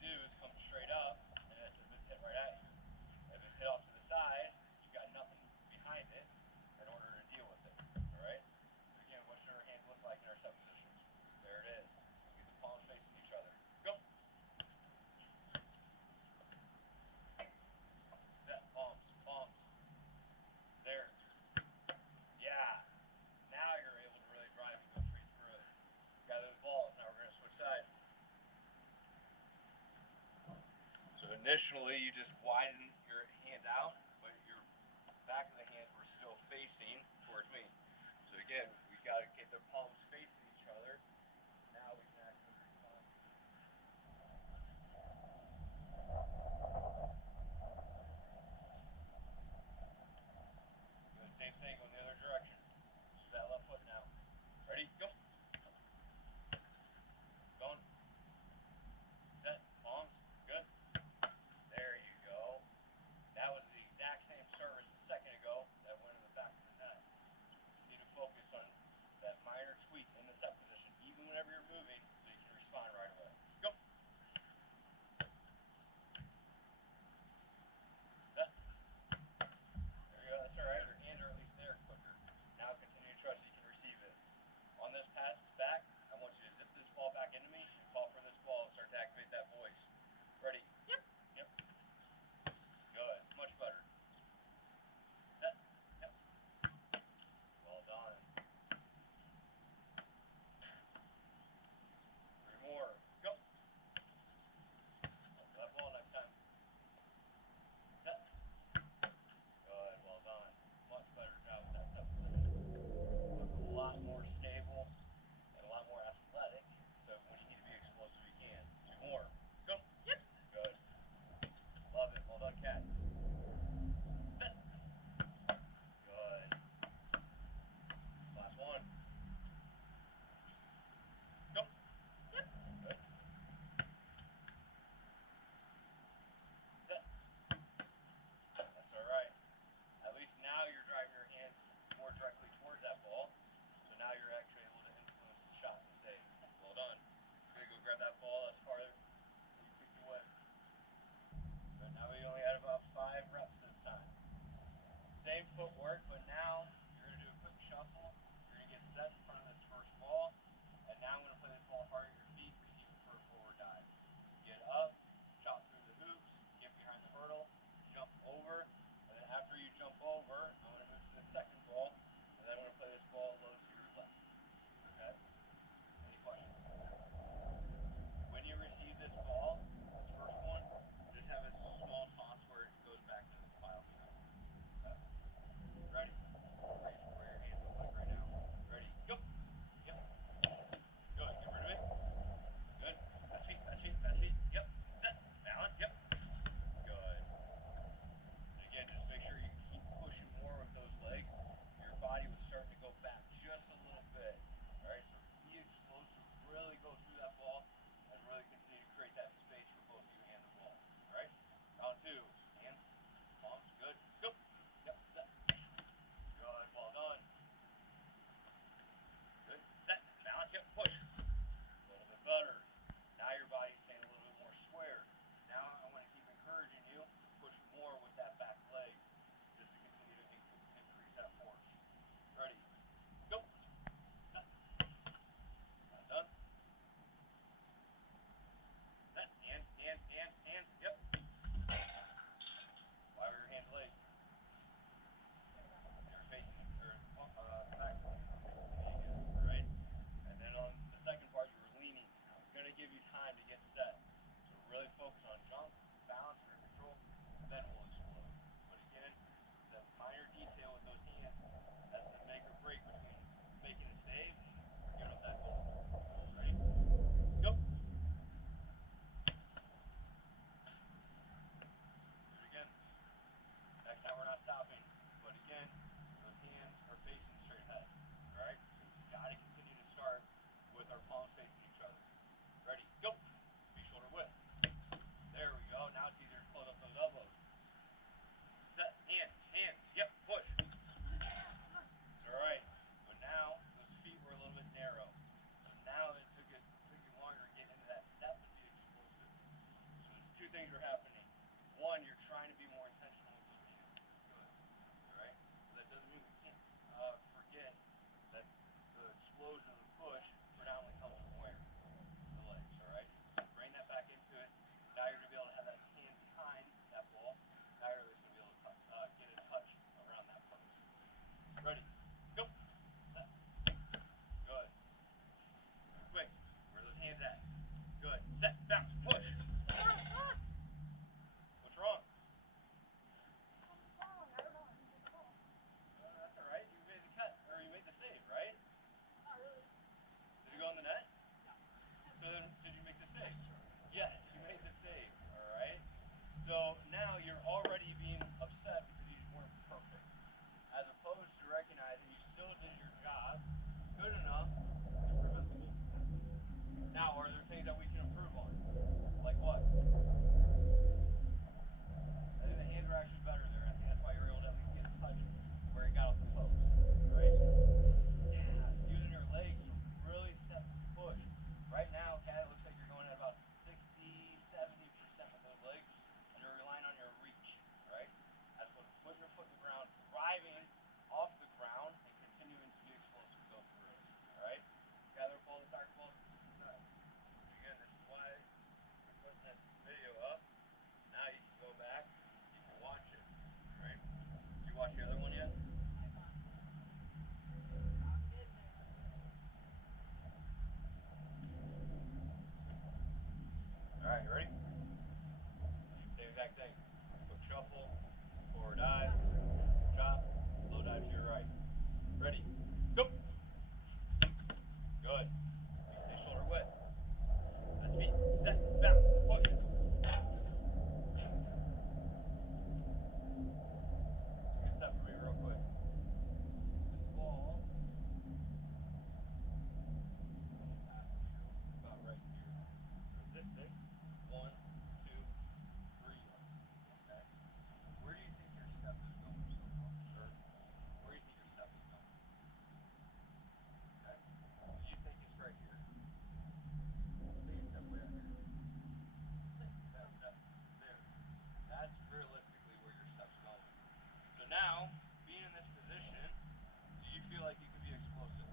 do is come straight up, and it's hit right at you. If it's hit off to the side, you got nothing behind it in order to deal with it. All right. So again, what should our hands look like in our set position? There it is. We'll get the palms facing each other. Go. Set. Palms. Palms. There. Yeah. Now you're able to really drive and go straight through it. Got those balls. Now we're going to switch sides. So initially, you just widen your hands out, but your back of the hands were still facing towards me. So again, we got to get the palms facing each other. Now we can actually respond. Do the same thing on the other direction. Use that left foot now. Ready? Go. Going. Set. Palms. Good. There you go. That was the exact same service a second ago that went in the back of the net. Just need to focus on that minor tweak in the set position, even whenever you're moving, so you can respond right away. Go. Set. There you go. That's all right. Your hands are at least there quicker. Now continue to trust you can receive it. On this pass back, I want you to zip this ball back into me and call for this ball and start to activate that voice. Ready? Yep. Yep. Good. Much better. Set. Yep. Well done. 3 more. Go. Left ball next time. Set. Good. Well done. Much better job with that set position. Look a lot more stable and a lot more athletic. So when you need to be explosive, you can. 2 more. Go. Yep. Good. Love it. Well done, Cat. Set. Good. Last one. Go. Yep. Good. Set. That's all right. At least now you're driving your hands more directly towards that ball. So now you're actually able to influence the shot and save. Well done. You're going to go grab that ball that's farther than you picked away. But now we only had about 5 reps this time. Same footwork, but now you're going to do a quick shuffle. You're going to get set in front of this first ball. And now I'm going to play this ball hard at your feet, receiving for a forward dive. Get up, chop through the hoops, get behind the hurdle, jump over. And then after you jump over, I'm going to move to the second ball. And then I'm going to play this ball low to your left. Okay? Any questions? When you receive this ball, this first one, just have a small toss where it goes back to this pile behind. Okay? Ready? Where your hands look like right now. Ready? Go! Yep. Good. Get rid of it. Good. Fast feet, fast feet, fast feet. Yep. Set. Balance. Yep. Good. And again, just make sure you keep pushing more with those legs. Your body was starting to go back just a little bit. Alright, so be explosive. Really go through that ball and really continue to create that speed. things are happening. One, you're trying to be more intentional with those hands. Good. Alright? That doesn't mean we can't forget that the explosion of the push predominantly comes from where? The legs, alright? So bring that back into it. Now you're going to be able to have that hand behind that ball. Now you're at least going to be able to get a touch around that post. Ready? Go! Set. Good. Quick. Where are those hands at? Good. Set. Bounce. Push. What's wrong? That's alright. You made the cut, or you made the save, right? Not really. Did it go in the net? No. So then, did you make the save? Yes, you made the save, alright? So now you're already being upset because you weren't perfect. As opposed to recognizing you still did your job good enough to prevent the goal. Now, are there things that we can improve on? Like what? I think the hands were actually better there. I think that's why you were able to at least get a touch where it got off the post, right? Yeah, using your legs to really step and push. Right now, Kat, it looks like you're going at about 60, 70% with those legs, and you're relying on your reach, right? As opposed to putting your foot in the ground, driving off the ground, and continuing to be explosive to go through it, all right? Gather a ball, the soccer ball. Again, this is why we're putting this video up. Now you can go back, you can watch it, all right? Did you watch the other one yet? Alright, you ready? Same exact thing. Quick shuffle, forward dive, chop, low dive to your right. Ready? Go! Good. You can stay shoulder width. That's feet. Set. Bounce. Push. Take a step for me real quick. This ball about right here. The distance, 1, 2, 3 yards. Okay? Where do you think your step is going so far? Or where do you think your step is going? Okay? You think it's right here. Take a step way out here. That step there. That's realistically where your step's going. So now, being in this position, do you feel like you can be explosive?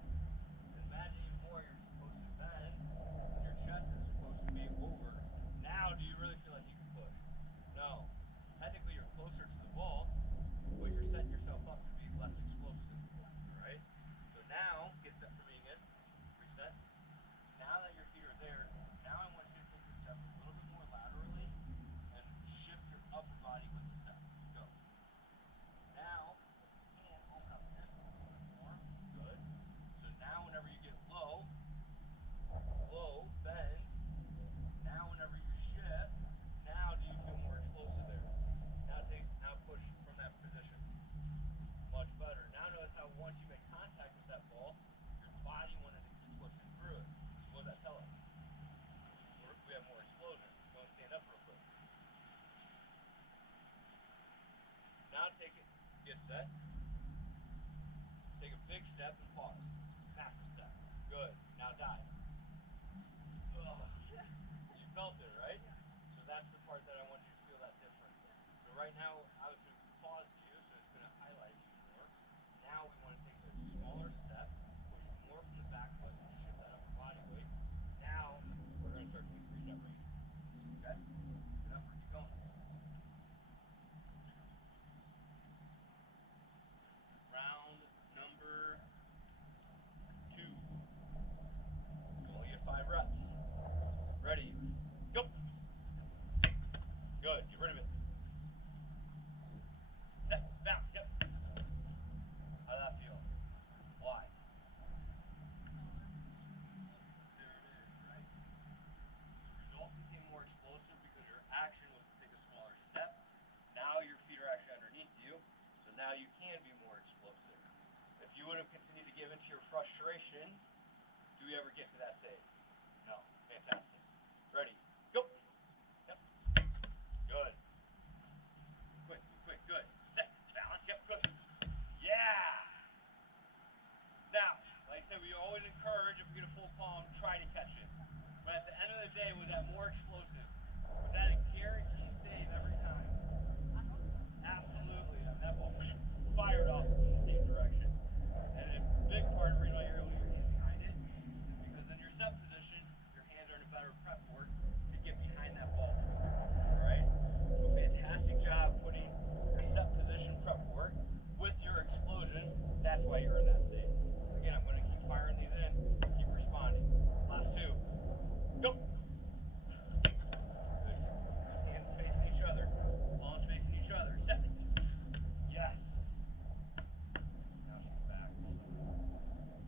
Imagine even more, you're supposed to bend, and your chest is supposed to be over. Now, do you really feel like you can push? No. Technically, you're closer to the ball, but you're setting yourself up to be less explosive. Alright? So now, get set for me again. Reset. Now that your feet are there, now I want you to take the step a little bit more laterally and shift your upper body with the step. Go. Now, and open up just a little bit more. Good. So now whenever you get low, bend. Now whenever you shift, now do you feel more explosive there? Now push from that position. Much better. Now notice how once you make contact with that ball, your body wanted to keep pushing through it. So what does that tell us? We have more explosion. Go and stand up real quick. Now take it, get set. Take a big step and pause. Massive step. Good. Now dive. Ugh. You felt it, right? So that's the part that I want you to feel that different. So right now, obviously, we paused you, so it's going to highlight you more. Now we want to take a smaller step, push more from the back foot, and shift that upper body weight. Now we're going to start to increase that range. Okay? Good enough, keep going. Round number 2. You only get 5 reps. Ready? Go! Good. Get rid of it. Set. Bounce. Yep. How did that feel? Why? There it is, right? The result became more explosive because your action was to take a smaller step. Now your feet are actually underneath you, so now you can be more explosive. If you would have continued to give into your frustrations, do we ever get to that stage? No. Fantastic. Ready? Go! Yep. Good. Quick, good. Set. Balance. Yep, good. Yeah! Now, like I said, we always encourage, if we get a full palm, try to catch it. But at the end of the day, was that more explosive? Was that a guarantee fired off in the same direction. And a big part of the reason why you're able to get your hands behind it is because in your set position, your hands are in a better prep work to get behind that ball. Alright? So fantastic job putting your set position prep work with your explosion. That's why you're in that state. Again, I'm going to keep firing these in, keep responding. Last two. Go! Good. Hands facing each other. Palms facing each other. Set. Yes. Now she's back. Hold on. One more.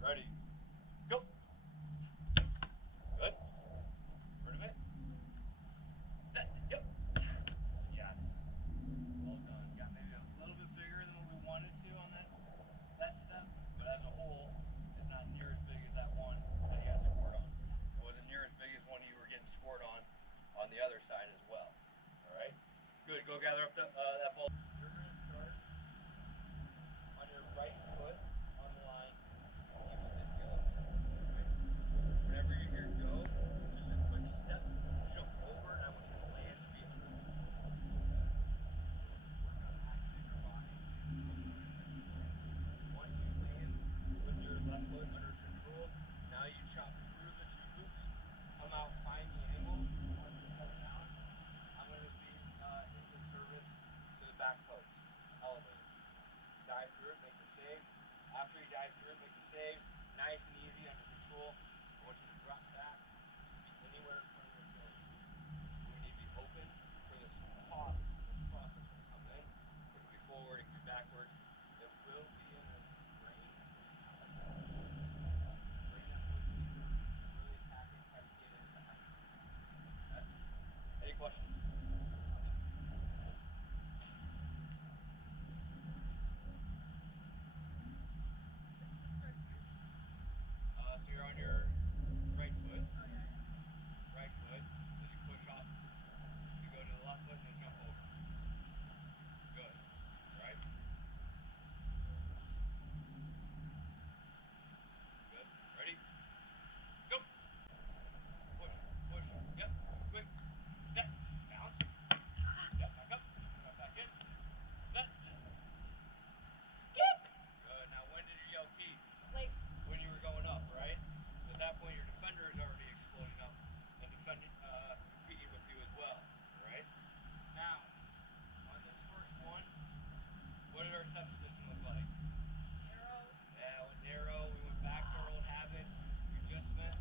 Ready. Go. Good. Rid of it. Set. Yep. Yes. Well done. Got maybe a little bit bigger than what we wanted to on that step, but as a whole, it's not near as big as that one that you got scored on. It wasn't near as big as one you were getting scored on the other side as well. All right. Good. Go gather up that ball. You're going to start on your right foot on the line. Keep it this yellow. Okay. Whenever you hear go, just a quick step, jump over, and I want you to land and be under. Once you land with your left foot under control, now you chop through the two hoops, come out, find the angle, once you come down, I'm going to be into service to the back post, elevated. Dive through it, make the save. After you dive through it, make the save, nice and easy, under control. I want you to drop back, be anywhere in front of your field. We need to be open for this process to come in. It could be forward, it could be backward. It will be in this range. Bring that foot deeper, really attack it, try to get it into height. Okay? Any questions? So you're on your right foot. Right foot. Then you push off to go to the left foot and then jump over. Good. Right? Good. Ready? Go! Push. Push. Yep. Quick. Set. Bounce. Yep. Back up. Come back in. Set. Good. Now when did you yell key? Like When you were going up, right? So at that point your defender is already exploding up and competing with you as well, right? Now, on this first one, what did our set position look like? arrow. Yeah, it went narrow, we went back to our old habits. We just spent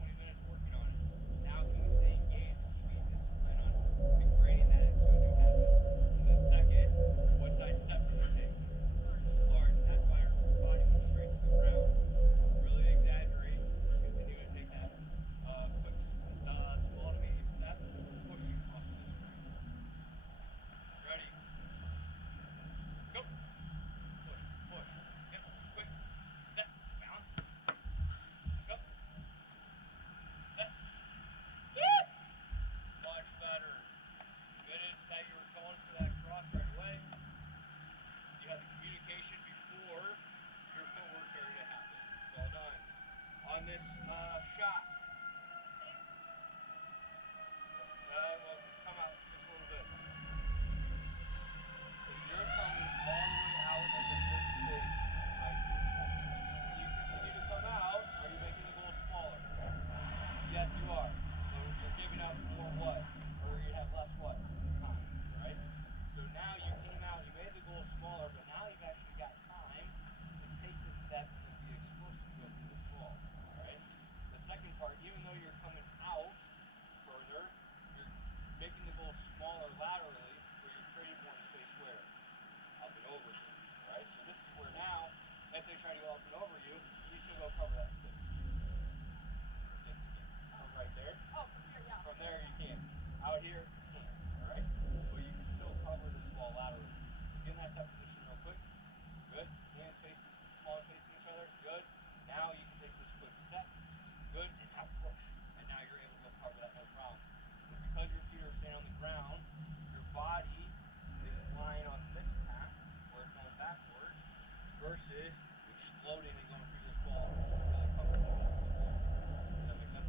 15-20 minutes working on it. Now can we stay engaged and keep being disciplined on ingraining that into a new habit? And then second, what size step did you take? Large, and that's why our body went straight to the ground. Really exaggerate, continue to take that quick, small to medium step, pushing off of this ground. Ready? Go! Push, push. Yep, quick. Set, bounce. Back up. Set. Yep! Much better. Good is that you were going for that cross right away. You had the communication before your footwork started to happen. Well done. On this shot. Well, come out just a little bit. So you're coming all the way out into this space right here. When you continue to come out, are you making the goal smaller? Yes, you are. So you're giving up more what? Or you have less what? Time, right? So now you came out, you made the goal smaller, but now you've actually got time to take the step and then be explosive to go through this ball. Alright? The second part, even though you're coming out further, you're making the goal smaller laterally, where you're creating more space where? Up and over you. Alright? So this is where now, if they try to go up and over you, you still go cover that space. Yes, you can. From right there. Oh, from here, yeah. From there you can. Out here, you can't. Alright? But you can still cover this ball laterally. Get in that set position real quick. Good. Hands facing, palms facing each other. Good. Now you can take this quick step. Good. And now push. And now you're able to go cover that no problem. But because your feet are staying on the ground, your body is lying on this path where it's going backwards versus exploding and going through this ball really comfortably. Does that make sense?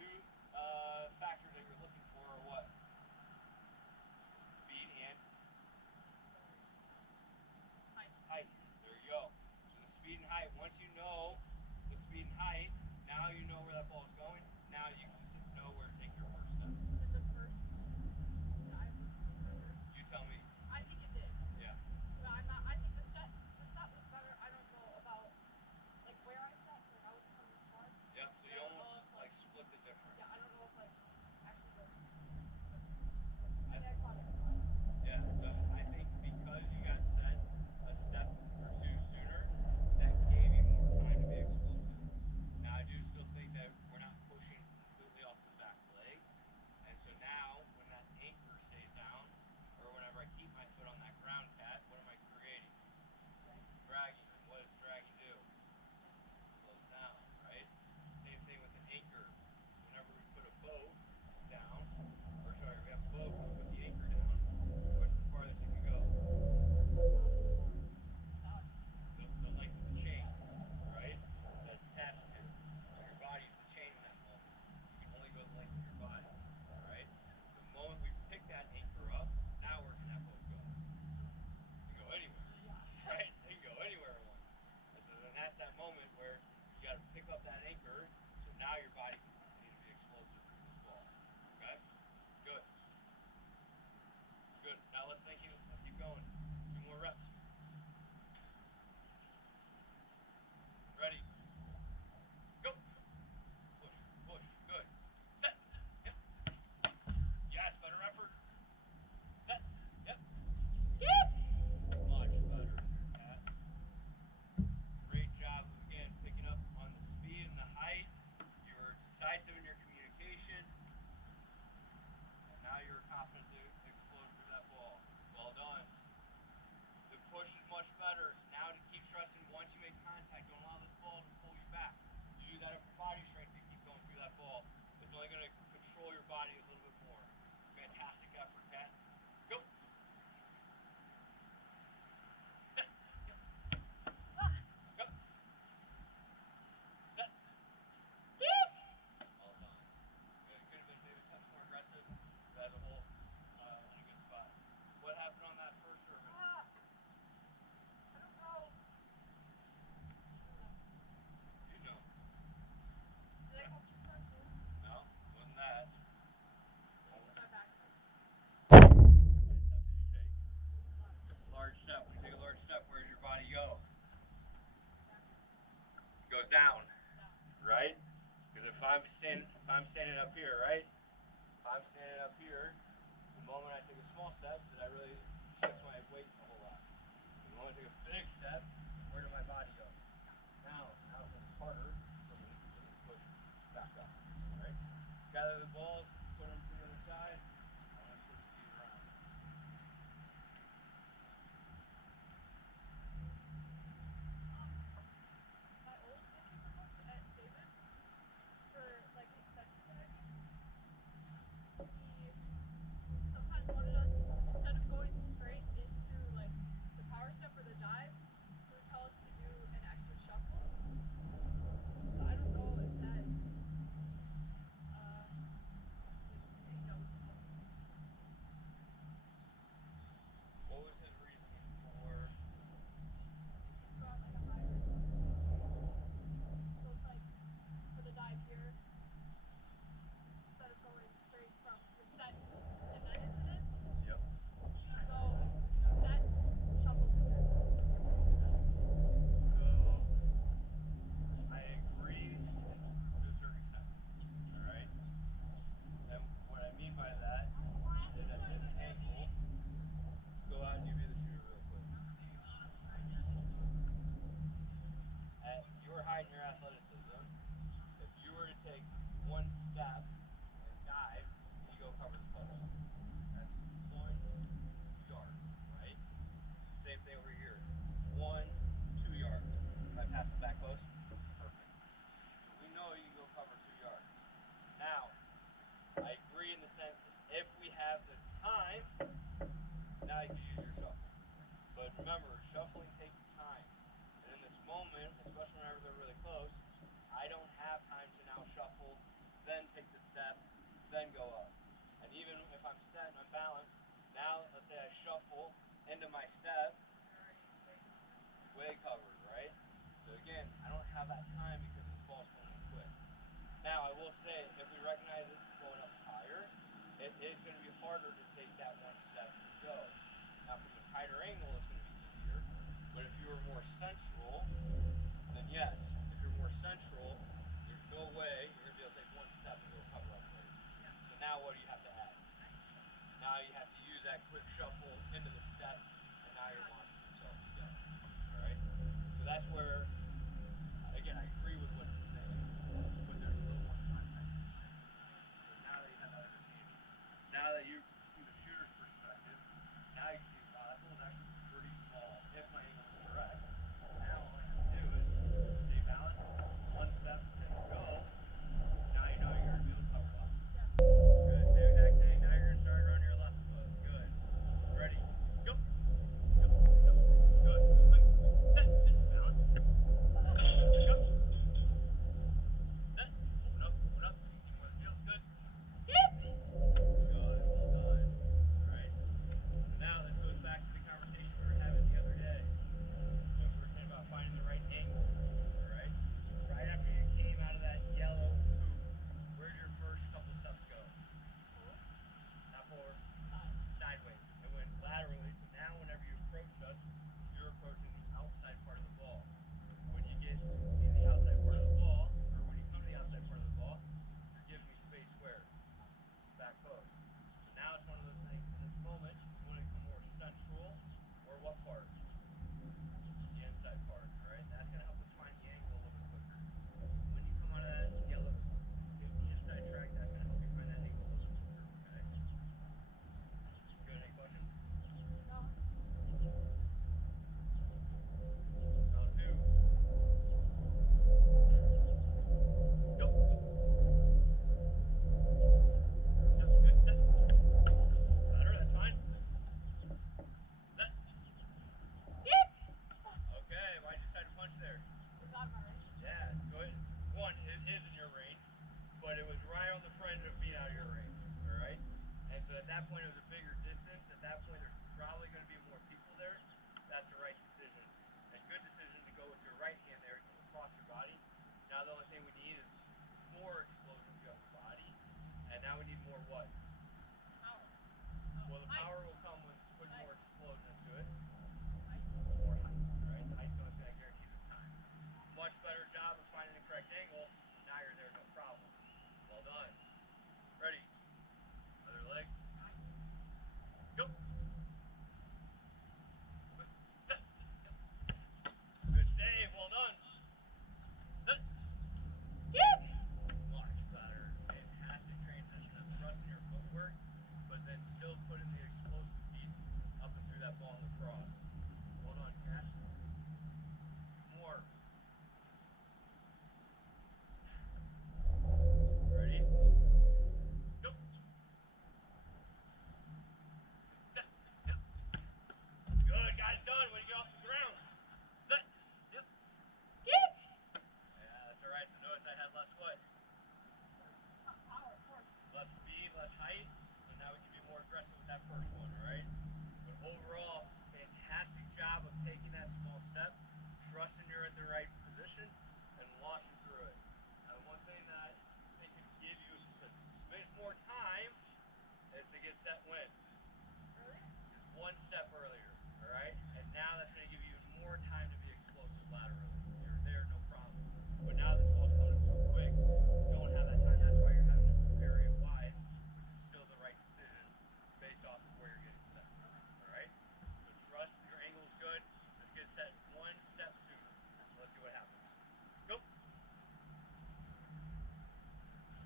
two factors that you're looking for are what? Speed and height. There you go. So the speed and height. Once you know the speed and height, now you know where that ball is going. Now you can know where to take your first step. Did the first dive look better? You tell me. I think it did. Yeah. But I think the set was better. I don't know about like where I sat. Like I was coming smart. Yep. So you almost like split the difference. Yeah, I don't know if like actually the. I I caught it. Yeah, so I think because you got set a step or two sooner, that gave you more time to be explosive. Now I do still think that we're not pushing completely off the back leg, and so now when that anchor stays down, or whenever I keep my foot on that ground cat, what am I creating? Dragging. And what does dragging do? Slows down, right? Same thing with an anchor. Whenever we put a boat down, or sorry, we have a boat, we put the anchor down. What's the farthest it can go? The length of the chain, right? That's attached to. So your body's the chain in that moment. You can only go the length of your body, right? The moment we pick that anchor up, now where can that boat go? It can go anywhere, right? It can go anywhere it wants. And so then that's that moment where you got to pick up that anchor, so now your body can continue to be explosive through this ball. Okay? Good. Good. Now let's keep going. 2 more reps. Ready? Go. Push, push. Good. Set. Yep. Yes, better effort. Set. Yep. Much better. Cat. Great job of, again, picking up on the speed and the height. You were decisive in your communication. And now you're confident to explode through that ball. Well done. The push is much better. Now to keep stressing, once you make contact, don't allow this ball to pull you back. You use that upper body strength to keep going through that ball. It's only going to control your body a little bit more. Fantastic effort, Cat. Go. Set. Yep. Go. Set. All done. Good. Could have been maybe a touch more aggressive. But as a whole, in a good spot. What happened on that first service? I don't know. You know. Did I go too far through? No, wasn't that. Maybe my back hurts. What size step did you take? Large step. When you take a large step, where does your body go? It goes down, right? Because if I'm standing up here, right? If I'm standing up here, the moment I take a small step, did I really shift my weight a whole lot? The moment I take a big step, where did my body go? Down. Now it's harder for me to push back up, right? Gather the balls, put them to the other side. I'm going to switch these around. My old goalkeeper coach at Davis for like extension diving, he sometimes wanted us instead of going straight into like the power step or the dive, he would tell us to do an extra shuffle. So I don't know if that's you know, What was his reasoning for? go on like a higher. So it's like for the dive here, instead of going straight from the set and then into this. Yep. So set, shuffle, straight. So I agree to a certain extent. All right. And what I mean by that is at this angle, go out and give me the shooter real quick. At your height and your athleticism, if you were to take one step and dive, you go cover the post. That's 1 yard, right? Same thing over here. 1, 2 yards. If I pass the back post, perfect. So we know you can go cover 2 yards. Now, I agree in the sense that if we have the time, now you can use your shuffle. But remember, shuffling takes time. And in this moment, especially whenever they're really close, I don't have time to now shuffle then take the step, then go up. And even if I'm set and I'm balanced, now let's say I shuffle into my step, way covered, right? So again, I don't have that time because this ball's going in quick. Now I will say, if we recognize it's going up higher, it is going to be harder to take that one step and go. Now from a tighter angle, it's going to be easier. But if you were more central, then yes. If you're more central, there's no way you're going to be able to take one step and go cover up there. Yeah. So now what do you have to add? Now you have to use that quick shuffle into the step, and now you're launching yourself to go. Alright? So that's where, again, I agree with what you're saying, but there's a little more context. So now that you have that understanding, now that you see the shooter's perspective, now you can see, wow, that ball's actually pretty small if my angle is correct. Now all I have to do is stay balanced, one step, and go. Now you know you're going to be able to cover up. Good, same exact thing. Now you're going to start on your left foot. Good. Ready? Go. Go. Go. Good. Wait. Set. Balance. Go. Set. Open up. Open up so you see more of the field. Good. Good. Well done. Alright. Now this goes back to the conversation we were having the other day. When we were saying about finding the right angle. Alright? Right after you came out of that yellow hoop, where did your first couple steps go? Not forward. Sideways. It went laterally, so now whenever you approached us, you're approaching the outside part of the ball. When you get in the outside part of the ball, or when you come to the outside part of the ball, you're giving me space where? Back post. So now it's one of those things, in this moment, you want to become more central, or what part? The inside part, alright? That's going to help us find the angle a little bit quicker. When you come out of that yellow, the inside track, that's going to help you find that angle a little bit quicker, okay? Good, any questions? No. Round two. Go. Set, good, set. Better, that's fine. Set. Okay, why'd you decide to punch there? Was that my range? Yeah, good. One, it is in your range, but it was right on the fringe of being out of your range, alright? And so at that point, it was a bigger distance. At that point, there's probably going to be more people there. That's the right decision. A good decision to go with your right hand there to come across your body. Now the only thing we need is more explosion throughout the body. And now we need more what? Power. Well, the Height. power will come with putting more explosion into it. Height. More height, alright? Height's the only thing that guarantees us time. Much better job of finding the correct angle. Now you're there, no problem. Well done. Ready? Other leg. Go. Set. Good save. Well done. Set. Much better. Fantastic transition of thrusting your footwork, but then still putting the explosive piece up and through that ball in the cross. Well done, Cat. More. Ready? Go. Set. Yep. Good. Got it done when you get off the ground. Set. Yep. Yeah, that's alright. So notice I had less what? Power, of course. Less speed, less height. So now we can be more aggressive with that first one, alright? But overall, fantastic job of taking that small step, trusting you're in the right position, and launching through it. Now, the one thing that they can give you just a smidge more time is to get set when? Earlier? Just one step earlier, alright? And now that's going to give you more time to be explosive laterally. You're there, no problem. But now this ball's coming so quick, you don't have that time. That's why you're having to vary it wide, which is still the right decision based off of where you're getting set. Alright? So trust your angle's good. Let's get set one step sooner. So let's see what happens. Go.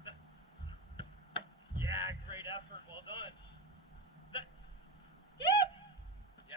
Set. Yeah, great effort. Well done. Set. Yeah,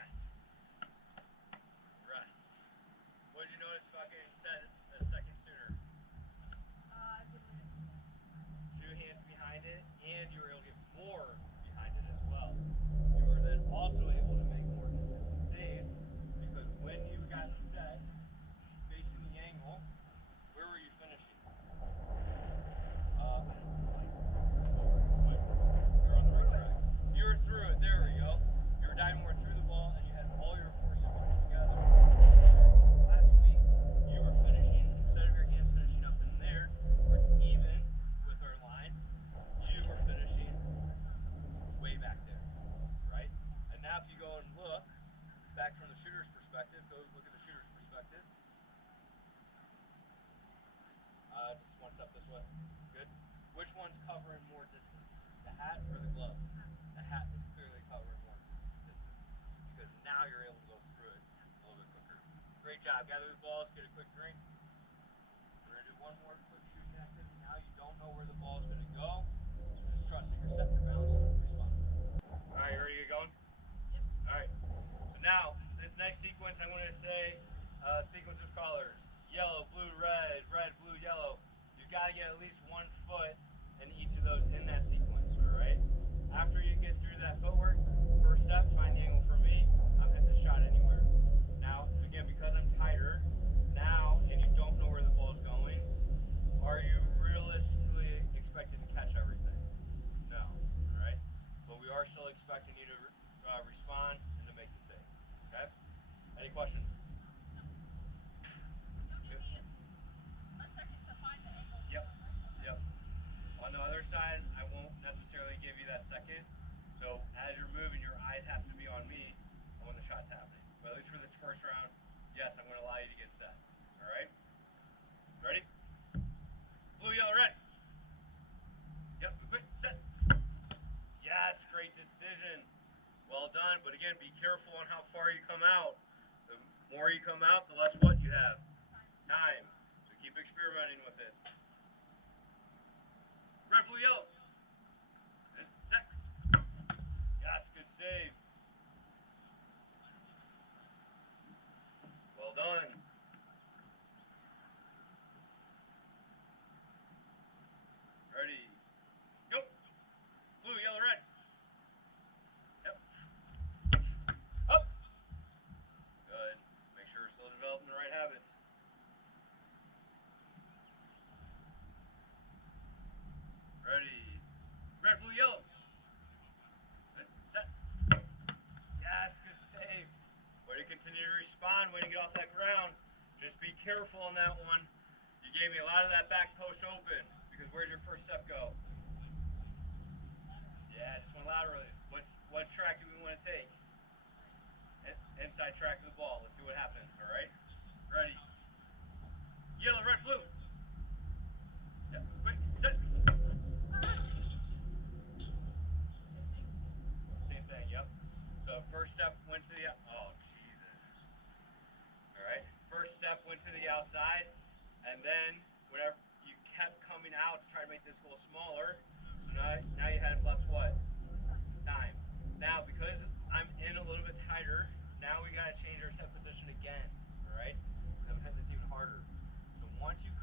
this one step this way. Good. Which one's covering more distance? The hat or the glove? The hat is clearly covering more distance because now you're able to go through it a little bit quicker. Great job. Gather the balls, get a quick drink. We're going to do one more quick shooting activity. Now you don't know where the ball is going to go, so just trust that you're setting your balance and responding. All right, you ready to get going? Yep. All right. So now, this next sequence, I'm going to say sequence of colors. Yellow, blue, red, red, blue, yellow. You've got to get at least 1 foot in each of those in that sequence, all right? After you get through that footwork, first step, find the angle for me. I'm hitting the shot anywhere. Now, again, because I'm tighter now and you don't know where the ball is going, are you realistically expected to catch everything? No, all right? But we are still expecting you to respond and to make the save, okay? Any questions? You'll give me a second to find the angle. Yep. Yep. On the other side, I won't necessarily give you that second. So as you're moving, your eyes have to be on me when the shot's happening. But at least for this first round, yes, I'm going to allow you to get set. All right? Ready? Blue, yellow, red. Yep. Quick, set. Yes, great decision. Well done. But again, be careful on how far you come out. The more you come out, the less what you have. Time. So keep experimenting with it. Red, blue, yellow. And set. Yes, good save. Well done. Ready. Go. Blue, yellow, red. Yep. Up. Good. Make sure you're still developing the right habits. Ready. Red, blue, yellow. And set. Yes, good save. Way to continue to respond, way to get off that ground. Just be careful on that one. You gave me a lot of that back post open, because where'd your first step go? Yeah, just went laterally. What track do we want to take? Inside track of the ball. Let's see what happens, all right? Ready. Yellow, red, blue. Yep, quick, set. Same thing, yep. So first step went to the, oh Jesus. All right, first step went to the outside, and then whenever you kept coming out to try to make this goal smaller, so now you had plus what? Time. Now, because I'm in a little bit tighter, now we got to change our set position again, all right? I'm hitting this even harder. So once you